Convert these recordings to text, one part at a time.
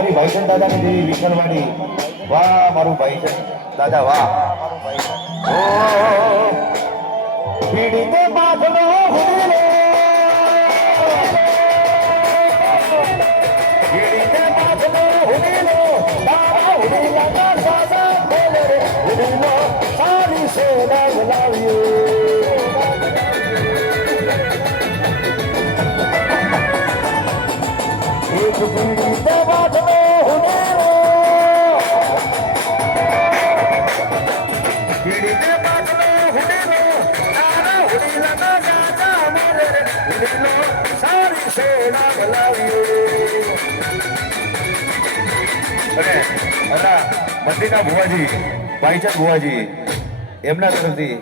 મારી ભાઈચંદ દાદાની દેવી વિઠ્ઠલવાડી વાહ મારું ભાઈચંદ દાદા વાહ ઓ પીડીતે બાંધનો હુડલો પીડીતે બાંધનો હુડલો તારા હુડલાના સાસા બોલે રે હુડલો સારી સેવા બોલાવ્યો એક પીડીતે બાંધનો હુડલો પીડીતે બાંધનો હુડલો તારા હુડલાના સાસા બોલે રે હુડલો સારી સેવા બોલાવ્યો અને મંદિરના ભુવાજી ભાઈચંદ ભુવાજી એમના તરફથી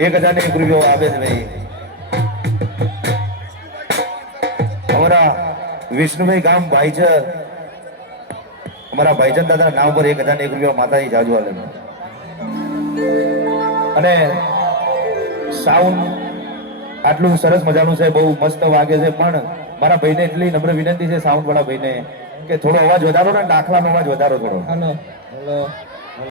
1001 રૂપિયો આપે છે ભાઈ અમારા વિષ્ણુભાઈ ગામ ભાઈચર અમારા ભાઈચંદ દાદા નામ પર 1001 રૂપિયો માતાજી જાજુ આલે અને સાઉન્ડ આટલું સરસ મજાનું છે બહુ મસ્ત વાગે છે પણ મારા ભાઈને એટલી નમ્ર વિનંતી છે સાઉન્ડ વાળા ભાઈને કે થોડો અવાજ વધારો ને દાખલાનો અવાજ વધારો થોડો હેલો હેલો